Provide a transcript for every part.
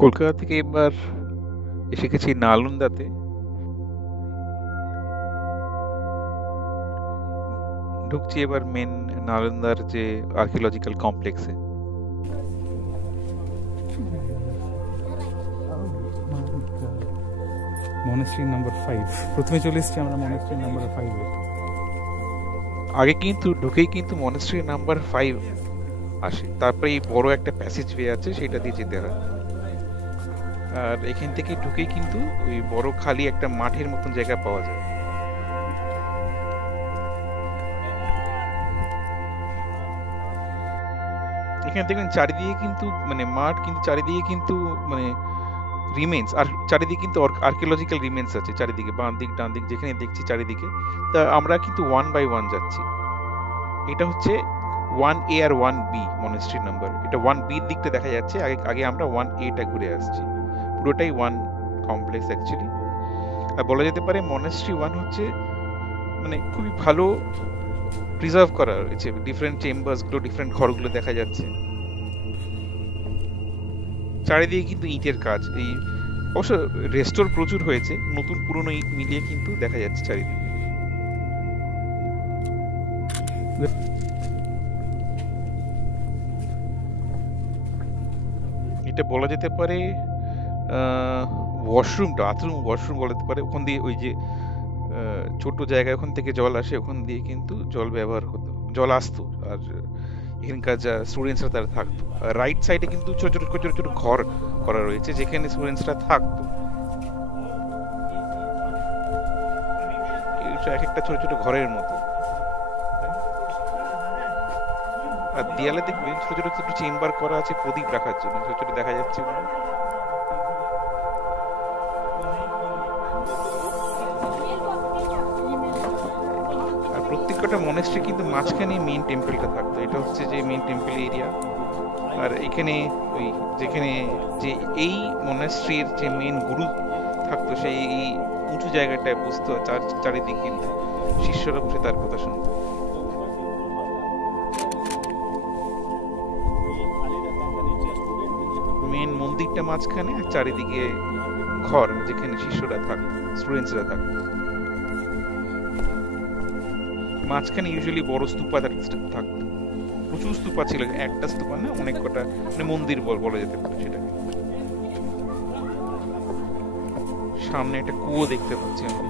কলকাতা থেকে এবার এসে গেছি নালন্দাতে। ঢুকছি এবার মেন নালন্দার যে আর্কিওলজিক্যাল কমপ্লেক্সে। মনেস্ট্রি নাম্বার 5 প্রথমে চলে এসেছি আমরা মনেস্ট্রি নাম্বার 5 এ। আগে কিন্তু ঢুকেই কিন্তু মনেস্ট্রি নাম্বার 5 আসে, তারপরে এই বড় একটা প্যাসেজ ওয়ে আছে সেটা দিয়ে যেতে হয়। আর এখান থেকে ঢুকেই কিন্তু ওই বড় খালি একটা মাঠের মতন জায়গা পাওয়া যায়। এখানে দেখবেন চারিদিকে কিন্তু মানে মাঠ, কিন্তু চারিদিকে কিন্তু মানে রিমেন্স, আর চারিদিকে কিন্তু আর্কিওলজিক্যাল রিমেন্স আছে চারিদিকে, বাম দিক ডান দিক যেখানে দেখছি চারিদিকে। তা আমরা কিন্তু 1 বাই 1 যাচ্ছি। এটা হচ্ছে 1A আর 1B মনেস্ট্রি নাম্বার। এটা 1B এর দিকটা দেখা যাচ্ছে, আগে আগে আমরা 1A টা ঘুরে আসছি। পুরোটাই 1 কমপ্লেক্স অ্যাকচুয়ালি। আর বলা যেতে পারে মনেস্ট্রি 1 হচ্ছে মানে খুবই ভালো প্রিজার্ভ করা রয়েছে, ডিফারেন্ট চেম্বার্স গুলো, ডিফারেন্ট ঘরগুলো দেখা যাচ্ছে। চারিদিকে কিন্তু ইটের কাজ, এই অবশ্য রেস্টোর প্রচুর হয়েছে, নতুন পুরনো ইট মিলিয়ে কিন্তু দেখা যাচ্ছে চারিদিকে। এটা বলা যেতে পারে ওয়াশরুমটা, বাথরুম ওয়াশরুম বলা যেতে পারে। ওখান দিয়ে ওই যে ছোট জায়গায় ওখান থেকে জল আসে, ওখান দিয়ে কিন্তু জল ব্যবহার হতো, জল আসতো। আর এখানকার যা স্টুডেন্টসরা তারা থাকতো। আর রাইট সাইডে কিন্তু ছোট ছোট ছোট ছোট ঘর করা রয়েছে যেখানে স্টুডেন্টসরা থাকতো। এক একটা ছোট ছোট ঘরের মতো। আর দেয়ালে দেখবেন ছোট ছোট ছোট চেম্বার করা আছে প্রদীপ রাখার জন্য, ছোট ছোট দেখা যাচ্ছে। আর প্রত্যেকটা মনেস্ট্রি কিন্তু মাঝখানে মেইন টেম্পলটা থাকতো, এটা হচ্ছে যে মেইন টেম্পল এরিয়া। আর এখানে ওই যেখানে যে এই মনেস্ট্রির যে মেইন গুরু থাকতো সেই উঁচু জায়গাটায় বসতো, চারিদিকে কিন্তু শিষ্যরা বসে তার কথা শুনতো। মেইন মন্দিরটা মাঝখানে, আর চারিদিকে ঘর যেখানে শিষ্যরা থাকতো, স্টুডেন্টসরা থাকতো। মাঝখানে ইউজুয়ালি বড় স্তূপা থাকতো, প্রচুর স্তূপা ছিল, একটা স্তূপা না অনেক কটা, মানে মন্দির বলা যেতে পারে সেটাকে। সামনে একটা কুয়ো দেখতে পাচ্ছি আমরা।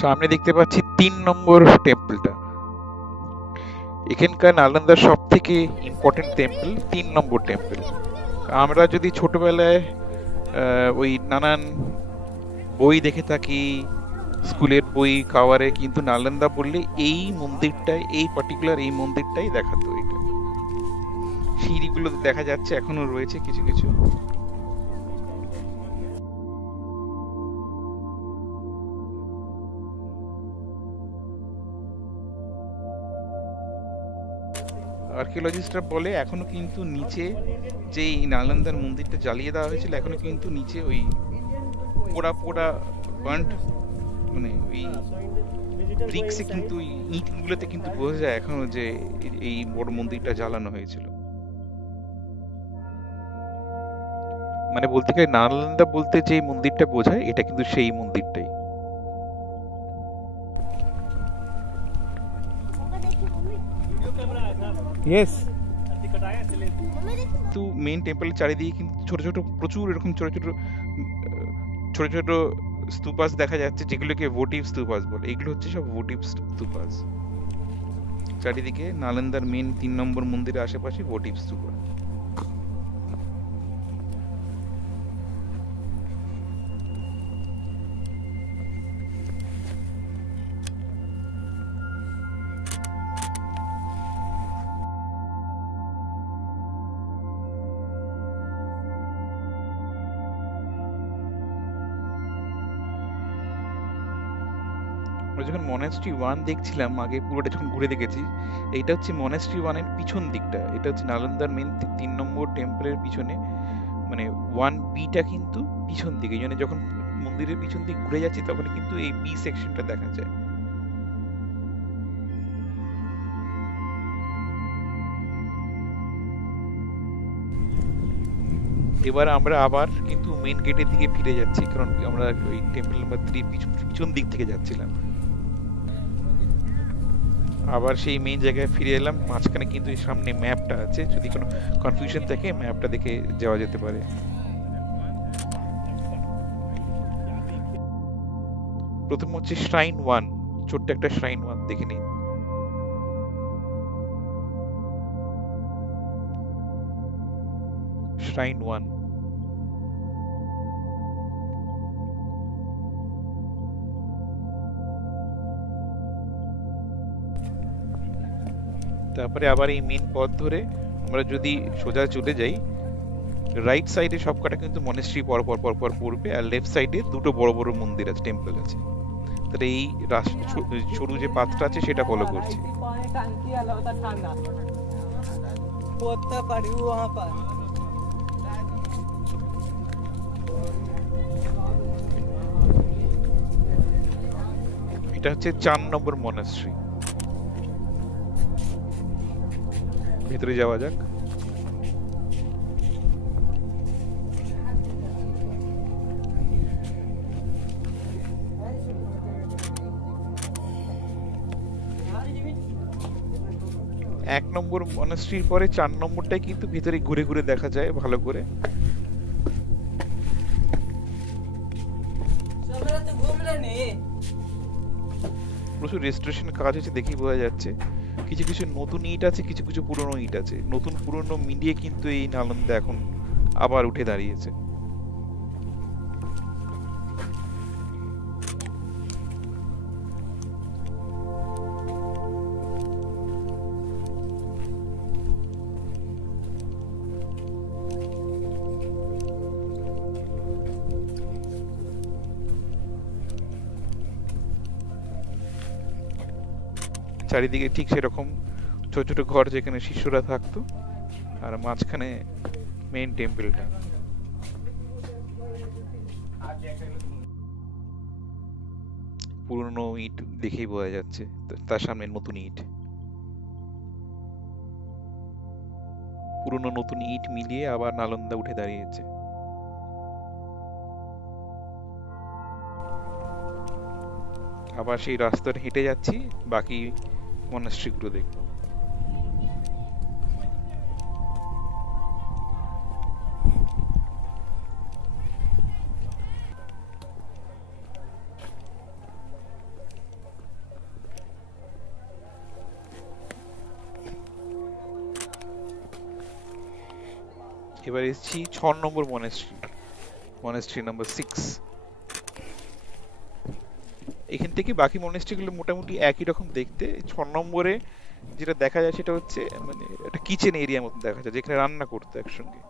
সামনে দেখতে পাচ্ছি 3 নম্বর টেম্পলটা। এখানকার নালন্দার সব থেকে ইম্পর্টেন্ট টেম্পল, 3 নম্বর টেম্পল। আমরা যদি ছোটবেলায় ওই নানান বই দেখে থাকি, স্কুলের বই কাভারে, কিন্তু নালন্দা বললে এই মন্দিরটাই, এই পার্টিকুলার এই মন্দিরটাই দেখাতো। এটা সিঁড়িগুলো দেখা যাচ্ছে, এখনো রয়েছে কিছু কিছু। আর্কিওলজিস্টরা বলে এখনো কিন্তু নিচে যে এই নালন্দার মন্দিরটা জ্বালিয়ে দেওয়া হয়েছিল, এখনো কিন্তু নিচে ওই পোড়া পোড়া বার্ন্ট, মানে ওই ব্রিক্সে কিন্তু ওই ইটগুলোতে কিন্তু বোঝা যায় এখনো যে এই বড় মন্দিরটা জ্বালানো হয়েছিল। মানে বলতে গেলে নালন্দা বলতে যে মন্দিরটা বোঝায়, এটা কিন্তু সেই মন্দিরটাই। ইয়েস। কিন্তু মেইন টেম্পলের চারিদিকে কিন্তু ছোট ছোট প্রচুর এরকম ছোট ছোট ছোট ছোট স্তূপাস দেখা যাচ্ছে, যেগুলোকে ভোটিভ স্তূপাস বলে। এগুলো হচ্ছে সব ভোটিভ স্তূপাস। চারিদিকে নালন্দার মেইন 3 নম্বর মন্দিরের আশেপাশে ভোটিভ স্তূপা। আমরা যখন মনাস্ট্রি 1 দেখছিলাম আগে, পুরোটা যখন ঘুরে দেখেছি, এইটা হচ্ছে মনাস্ট্রি 1 এর পিছন দিকটা। এটা হচ্ছে নালন্দার মেন 3 নম্বর টেম্পলের পিছনে, মানে 1B-টা কিন্তু পিছন দিকে। এই জন্য যখন মন্দিরের পিছন দিক ঘুরে যাচ্ছি তখন কিন্তু এই বি সেকশনটা দেখা যায়। এবার আমরা আবার কিন্তু মেন গেটের দিকে ফিরে যাচ্ছি, কারণ আমরা ওই টেম্পল নাম্বার 3 পিছন দিক থেকে যাচ্ছিলাম। আবার সেই মেইন জায়গায় ফিরে এলাম। মাঝখানে কিন্তু এই সামনে ম্যাপটা আছে, যদি কোনো কনফিউশন থাকে ম্যাপটা দেখে যাওয়া যেতে পারে। প্রথম হচ্ছে শ্রাইন 1, ছোট্ট একটা শ্রাইন 1 দেখে নিন। শ্রাইন 1। তারপরে আবার এই মেইন পথ ধরে আমরা যদি সোজা চলে যাই, রাইট সাইডে সবকটা কিন্তু মনেস্ট্রি পর পর পর পর পড়বে, আর লেফট সাইডে দুটো বড় বড় মন্দির আছে, টেম্পল আছে। তাহলে এই সরু যে পাথটা আছে সেটা ফলো করছি। এটা হচ্ছে 4 নম্বর মনাস্ট্রি। ভেতরে যাওয়া যাক। এক নম্বর মনাস্ট্রির পরে 4 নম্বরটাই কিন্তু ভিতরে ঘুরে ঘুরে দেখা যায় ভালো করে। প্রচুর রেস্টোরেশন কাজ হচ্ছে, দেখেই বোঝা যাচ্ছে। কিছু কিছু নতুন ইট আছে, কিছু কিছু পুরনো ইট আছে। নতুন পুরনো মিলিয়ে কিন্তু এই নালন্দা এখন আবার উঠে দাঁড়িয়েছে। চারিদিকে ঠিক সেরকম ছোট ছোট ঘর, যেখানে শিষ্যরা থাকতো, আর মাঝখানে মেইন টেম্পলটা। পুরনো ইট দেখেই বোঝা যাচ্ছে, তার সামনে নতুন ইট। পুরনো নতুন ইট মিলিয়ে আবার নালন্দা উঠে দাঁড়িয়েছে। আবার সেই রাস্তাটা হেঁটে যাচ্ছি, বাকি মনাস্ট্রিগুলো দেখবো। এবার এসেছি 6 নম্বর মনেস্ট্রি নাম্বার 6। এখান থেকে বাকি মনেস্ট্রিগুলো মোটামুটি একই রকম দেখতে। 6 নম্বরে যেটা দেখা যায় সেটা হচ্ছে মানে একটা কিচেন এরিয়া মতন দেখা যায়, যেখানে রান্না করতো একসঙ্গে।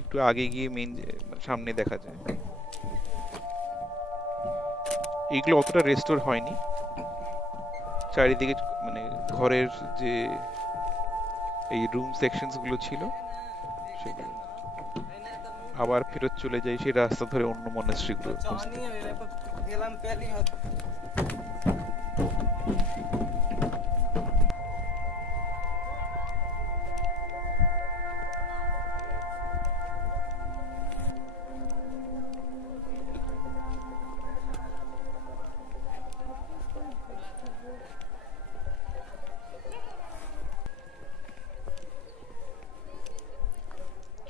একটু আগে গিয়ে মেন সামনে দেখা যায়। এইগুলো অতটা রেস্টোর হয়নি। চারিদিকে মানে ঘরের যে এই রুম সেকশনস গুলো ছিল সেগুলো। আবার ফেরত চলে যাই সেই রাস্তা ধরে অন্য মনাস্ট্রি গুলো খুঁজতে।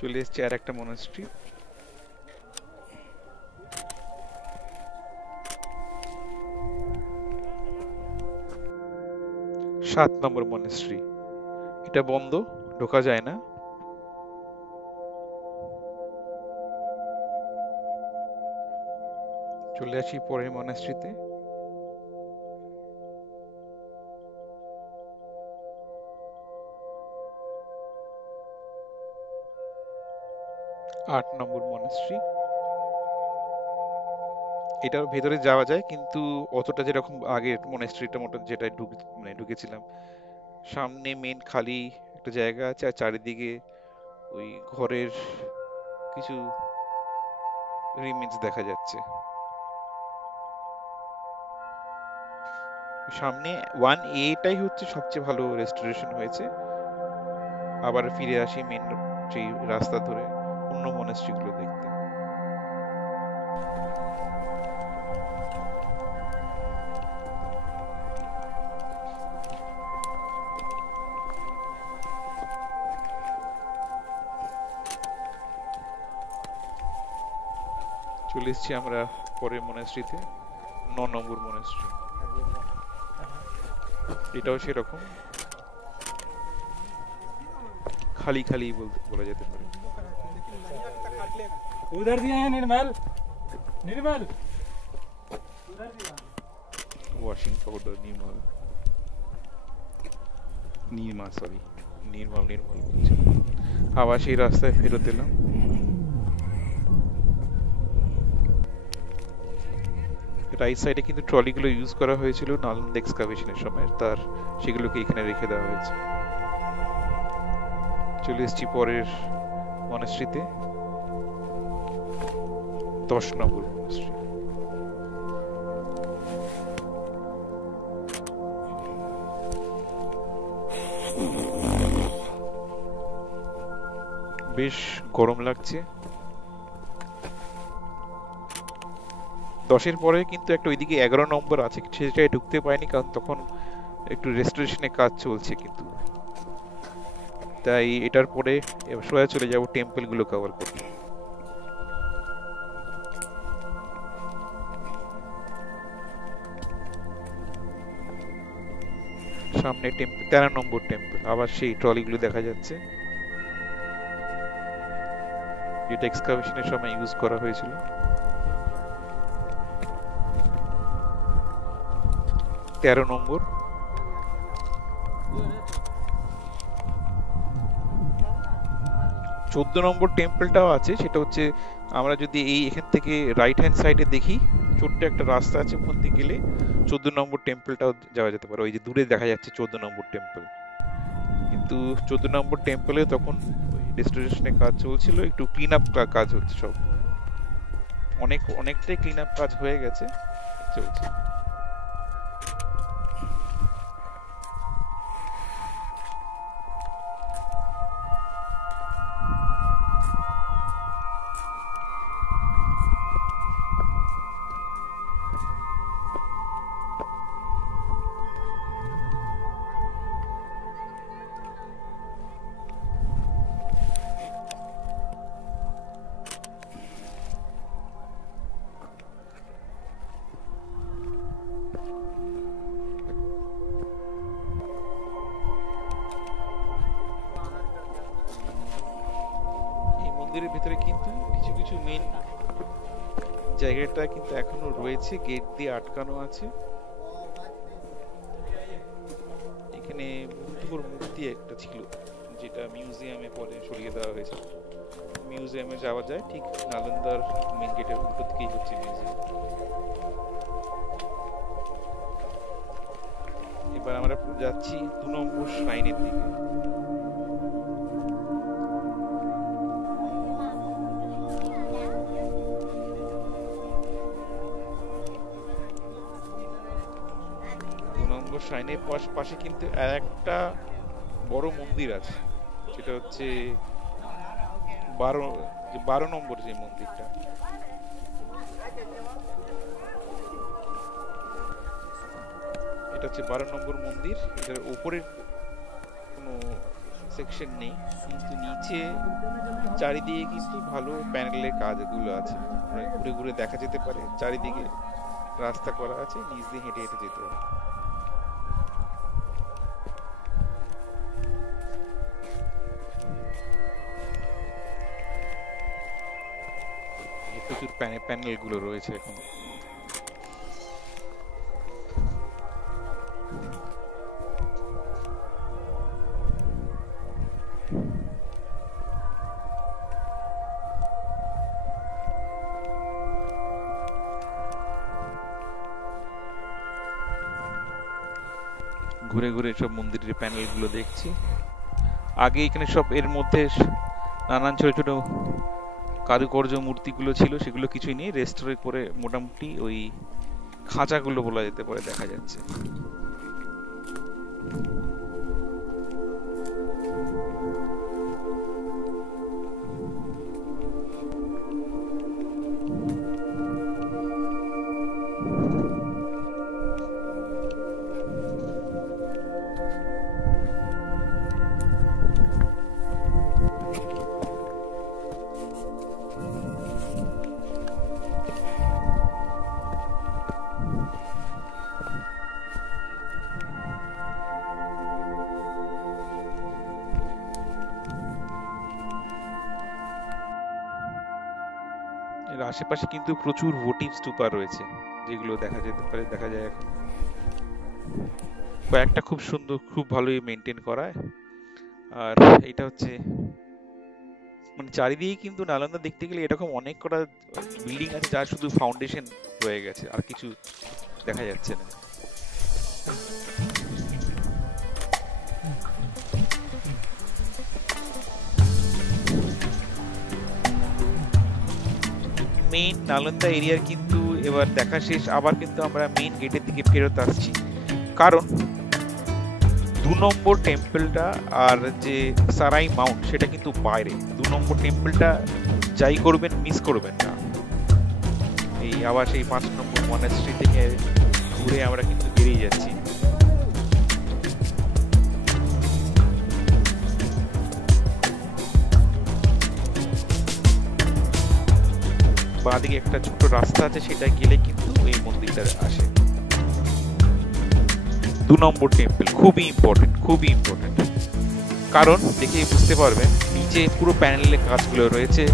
চলে এসেছি আর একটা মনাস্ট্রি। 7 নম্বর মনাস্ট্রি। এটা বন্ধ, ঢোকা যায় না। চলে আসি পরের মনাস্ট্রিতে। আট নম্বর মনাস্ট্রি। এটার ভেতরে যাওয়া যায় কিন্তু অতটা যেরকম আগের মনাস্ট্রিটা মতো যেটা মানে ঢুকেছিলাম, সামনে মেন খালি একটা জায়গা আছে আর চারিদিকে ওই ঘরের কিছু রিমেন্স দেখা যাচ্ছে। সামনে 1A-টাই হচ্ছে সবচেয়ে ভালো রেস্টোরেশন হয়েছে। আবার ফিরে আসি মেন সেই রাস্তা ধরে অন্য মনাস্ট্রি গুলো দেখতে। চলে এসেছি আমরা পরের মনাস্ট্রিতে, 9 নম্বর মনাস্ট্রি। এটাও সেরকম খালি খালি বলতে বলা যেতে পারে। उधर दिया है निर्मल निर्मल उधर दिया ওয়াশিং পাউডার নির্মল বলছি। আবার সেই রাস্তায় ফেরত এলাম। রাইট সাইডে কিন্তু ট্রলিগুলো ইউজ করা হয়েছিল নালন্দা এক্সকাভেশনের সময়, তার সেগুলোকে এখানে রেখে দেওয়া হয়েছে। চলে এসেছি পরের মনাস্ট্রিতে, 10 নম্বর মনাস্ট্রি। বেশ গরম লাগছে। 10-এর পরে কিন্তু একটা ওইদিকে 11 নম্বর আছে, সেটাই ঢুকতে পারিনি কারণ তখন একটু রেস্টোরেশনের কাজ চলছে কিন্তু। তাই এটার পরে এবার সোজা চলে যাব টেম্পল গুলো কভার করতে। সামনে 13 নম্বর টেম্পল, আবার সেই ট্রলিগুলো দেখা যাচ্ছে যেটা এক্সকাভেশনের সময় ইউজ করা হয়েছিল। 13 নম্বর। 14 নম্বর টেম্পলটাও আছে, সেটা হচ্ছে আমরা যদি এখান থেকে রাইট হ্যান্ড সাইডে দেখি, ছোট্ট একটা রাস্তা আছে, ওখান দিয়ে গেলে 14 নম্বর টেম্পলটাও যাওয়া যেতে পারে। ওই যে দূরে দেখা যাচ্ছে 14 নম্বর টেম্পল। কিন্তু 14 নম্বর টেম্পলে তখন রেস্টোরেশনের কাজ চলছিল, একটু ক্লিন আপ কাজ হচ্ছে সব, অনেকটাই ক্লিন আপ কাজ হয়ে গেছে, চলছে। মন্দিরের ভেতরে কিন্তু কিছু কিছু মেন জায়গাটা কিন্তু এখনো রয়েছে, গেট দিয়ে আটকানো আছে। এখানে বুদ্ধর মূর্তি একটা ছিল, যেটা মিউজিয়ামে পরে সরিয়ে দেওয়া হয়েছে। মিউজিয়ামে যাওয়া যায়, ঠিক নালন্দার মেন গেটের উল্টো দিকেই হচ্ছে মিউজিয়াম। এবার আমরা যাচ্ছি 2 নম্বর শ্রাইনের দিকে। শ্রাইনের পাশে কিন্তু একটা বড় মন্দির আছে, সেটা হচ্ছে 12 নম্বর যে মন্দিরটা, এটা হচ্ছে 12 নম্বর মন্দির। এটার উপরের কোনো সেকশন নেই, কিন্তু নিচে চারিদিকে কিন্তু ভালো প্যানেলের কাজগুলো আছে, ঘুরে ঘুরে দেখা যেতে পারে। চারিদিকে রাস্তা করা আছে, নিচ দিয়ে হেঁটে হেঁটে যেতে হবে। প্রচুর প্যানেল গুলো রয়েছে এখন। ঘুরে ঘুরে সব মন্দিরের প্যানেল গুলো দেখছি। আগে এখানে সব এর মধ্যে নানান ছোট ছোট কারুকার্য মূর্তিগুলো ছিল, সেগুলো কিছুই নেই, রেস্টোরে করে মোটামুটি ওই খাঁচাগুলো বলা যেতে পারে দেখা যাচ্ছে। এর আশেপাশে কিন্তু প্রচুর ভোটিভ স্তূপা রয়েছে, যেগুলো দেখা যেতে পারে, দেখা যায় এখন। কয়েকটা খুব সুন্দর, খুব ভালোই মেনটেন করা। আর এটা হচ্ছে মানে চারিদিকে কিন্তু নালন্দা দেখতে গেলে এরকম অনেক কটা বিল্ডিং আছে যার শুধু ফাউন্ডেশন রয়ে গেছে, আর কিছু দেখা যাচ্ছে না। মেইন নালন্দা এরিয়ার কিন্তু এবার দেখা শেষ। আবার কিন্তু আমরা মেইন গেটের দিকে ফেরত আসছি, কারণ 2 নম্বর টেম্পলটা আর যে সারাই মাউন্ট সেটা কিন্তু বাইরে। 2 নম্বর টেম্পলটা যাই করবেন মিস করবেন না। এই আবার সেই 5 নম্বর মনাস্ট্রি থেকে ঘুরে আমরা কিন্তু বেরিয়ে যাচ্ছি। বাঁদিকে একটা ছোট রাস্তা আছে, সেটা গেলে কিন্তু এই মন্দিরটা আসে। 2 নম্বর টেম্পল খুবই ইম্পর্টেন্ট, খুবই ইম্পর্টেন্ট, কারণ দেখেই বুঝতে পারবেন নিচে পুরো প্যানেলের কাজগুলো রয়েছে,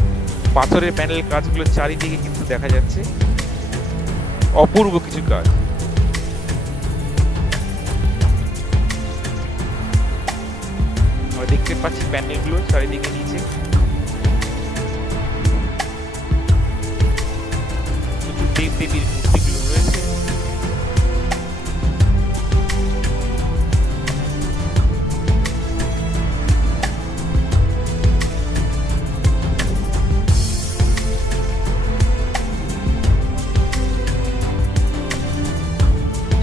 পাথরের প্যানেলের কাজগুলো চারিদিকে কিন্তু দেখা যাচ্ছে, অপূর্ব কিছু কাজ। আমরা দেখতে পাচ্ছি প্যানেলগুলো চারিদিকে নিচে দেবদেবীর মূর্তিগুলো রয়েছে।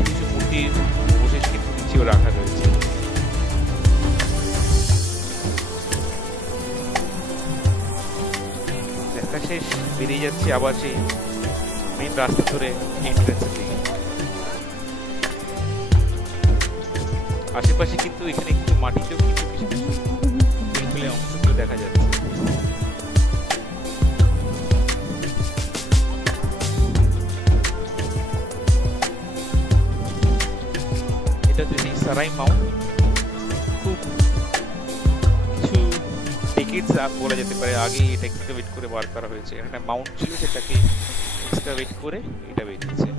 কিছু মূর্তির অবশেষ কিন্তু নিচেও রাখা রয়েছে। দেখা শেষ, বেরিয়ে যাচ্ছে আবার সেই মেইন রাস্তা ধরে এন্ট্রান্সের দিকে। আশেপাশে কিন্তু এখানে একটু মাটিতেও কিন্তু কিছু কিছু টেম্পলের অংশগুলো দেখা যাচ্ছে। এটা হচ্ছে সারাই মাউন্ট। খুব কিছু ডিকেডস বলা যেতে পারে আগে এটা এক্সকাভেট করে বার করা হয়েছে, একটা মাউন্ট ছিল সেটাকে এক্সকাভেট করে এটা বেরিয়েছে।